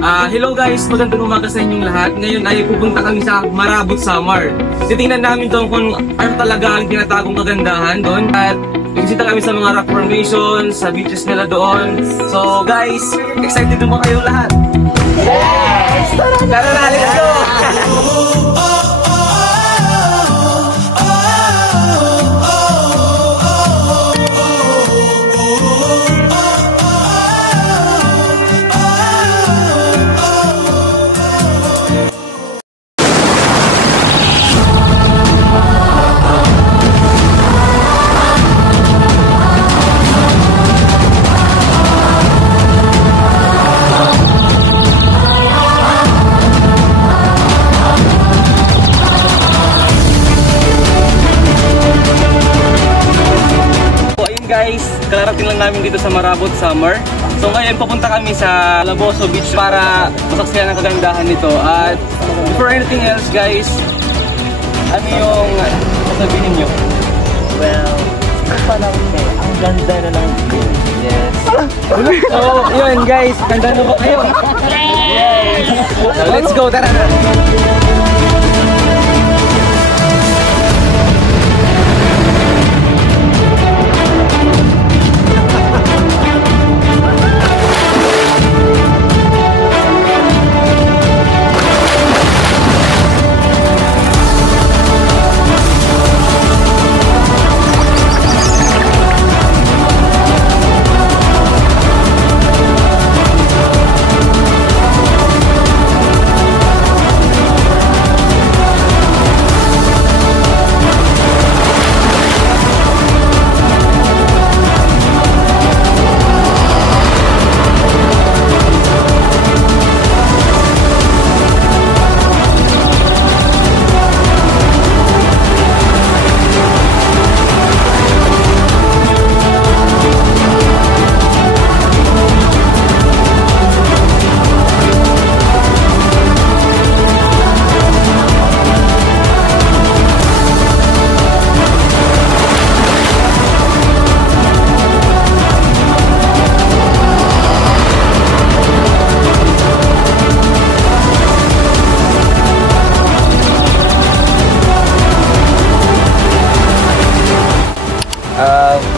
Hello guys, magandang umaga sa inyong lahat. Ngayon ay pupunta kami sa Marabot, Samar. Titingnan namin doon kung ano talaga ang tinatagong kagandahan doon. At bisita kami sa mga rock formations, sa beaches nila doon. So guys, excited naman kayo lahat? Yes! Tara na, let's go! Guys, kararating lang namin dito sa Marabot, Samar. So ngayon papunta kami sa Calabozo Beach para masaksihan ang kagandahan nito. At before anything else guys, ano yung sasabihin nyo? Well, ang ganda na lang. Yes. So yun guys, ganda na ba kayo? Yes! So let's go, tara na!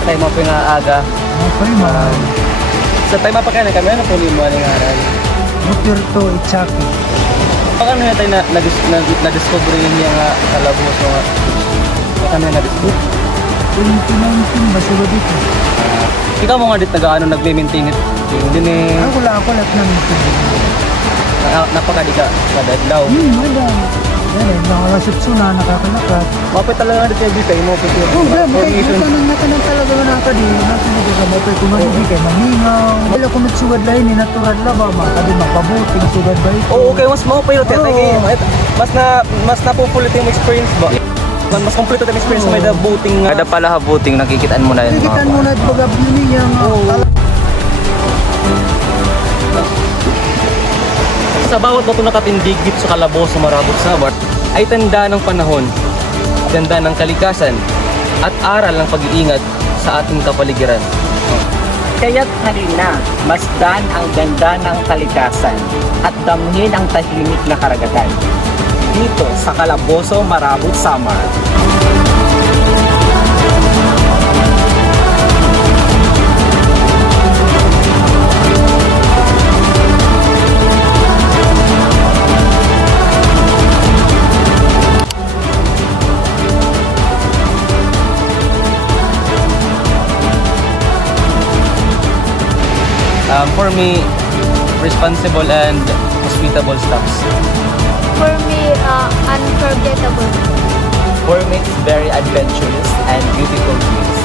Tayo mo pinaaga. Sa tayo mapakain kami, ano po yung mga nangaral? Mutirto Ichaki. Baka ano tayo na-discover yun yung Calabozo nga? Baka ano na-discover? 2019 ba sila dito? Ikaw mo nga dito nag-maintain it. Yun eh. Wala ako lahat namin ito. Napakadi ka kadadlaw. Madam. Yan eh, nakalasip suna, nakakalakat. Mapit talaga dito yung bikay mo. Formation. Ito talaga na nakadi. Nasunod ka, mapit kung magigay, mamingaw. Wala kung nagsugad lain, natural laba, makadi mapabuting sugad ba ito? Oo, okay, mas mapapilot yan. Mas napupulit yung experience ba? Mas kompleto yung experience may the boating. Kada pala boating, nakikitaan mo na yun. Nakikitaan mo na at pag-abli niya. Sa bawat bato nakatindig dito sa Calabozo, Marabot, Samar ay tanda ng panahon, tanda ng kalikasan at aral ng pag-iingat sa ating kapaligiran. Kaya't halina, masdan ang ganda ng kalikasan at damhin ang tahimik na karagatan. Dito sa Calabozo, Marabot, Samar. For me, responsible and hospitable staffs. For me, unforgettable. For me, it's very adventurous and beautiful views.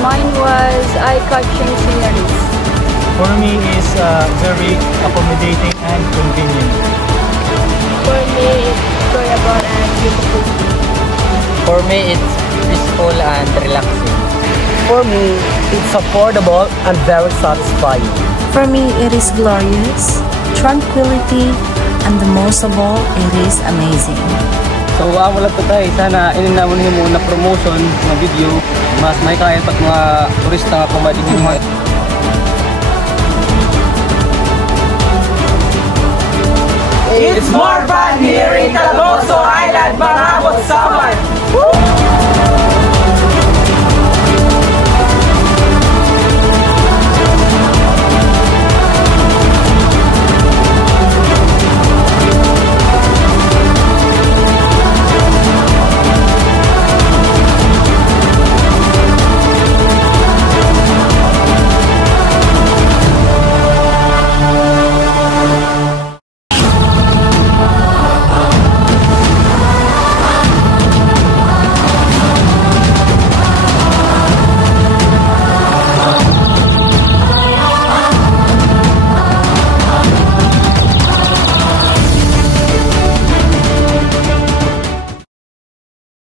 Mine was eye-catching sceneries. For me is very accommodating and convenient. For me, it's enjoyable and beautiful. For me, it's peaceful and relaxing. For me, it's affordable and very satisfying. For me, it is glorious, tranquility, and the most of all, it is amazing. So wala to tayo, sana ininamon niyo muna promotion ng video, mas may kaya pag mga turista nga pumading yung mga It's more fun here in Calabozo Island, Marabot, Samar.